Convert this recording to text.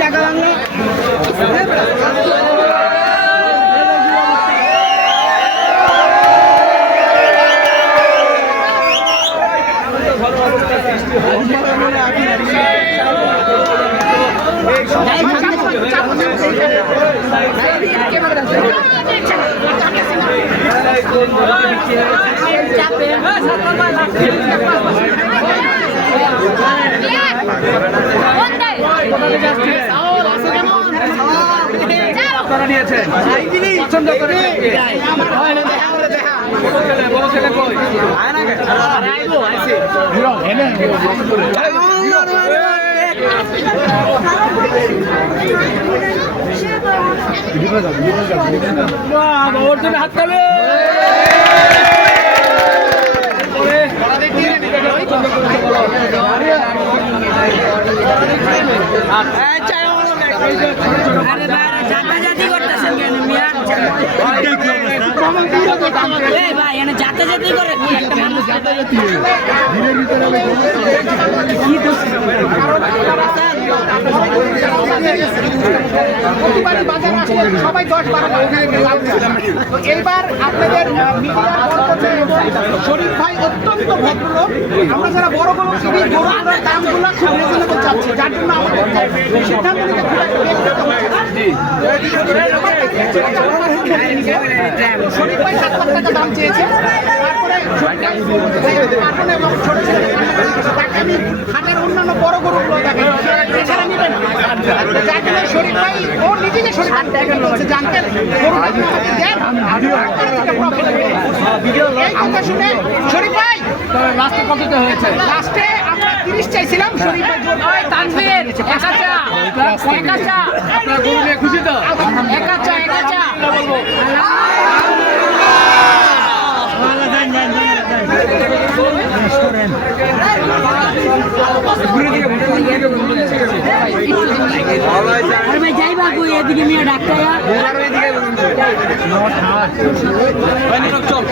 চাকা বাংলা আপনারা নিয়েছেন পছন্দ করে বড় ছেলে কই ওর জন্য হাত খাবে জাতি করতেছেন কেন মিয়া ভাই এনে জাতি করে একটা মানুষ সবাই 10-12 এইবার আপনাদের শরীফ ভাই অত্যন্ত ভদ্রলোক। আমরা যারা বড় বড় সিরিজ গরুগুলোর দামগুলো খুব রিজনেবল চাচ্ছি, যার জন্য আমাদের সিদ্ধান্ত নিতে খুব একটা শরীফ ভাই 7 লাখ টাকা দাম চেয়েছে। তারপরে হাটের অন্যান্য বড় গরুগুলো দেখেন এছাড়া নিবেন যার জন্য শরীফ ভাই ও নিজেকে শরীফ বলছে জানতেন এই কথা শুনে শরীফ ভাই লাস্টে কত হয়েছে লাস্টে আমরা 30 চাইছিলাম, শরীফ ভাই জোর তানভীর একাচা আপনার গরু নিয়ে খুশি তো একাচা বলবো ভাই যাই বাবু এদিকে মিয়া ডাক্তার চল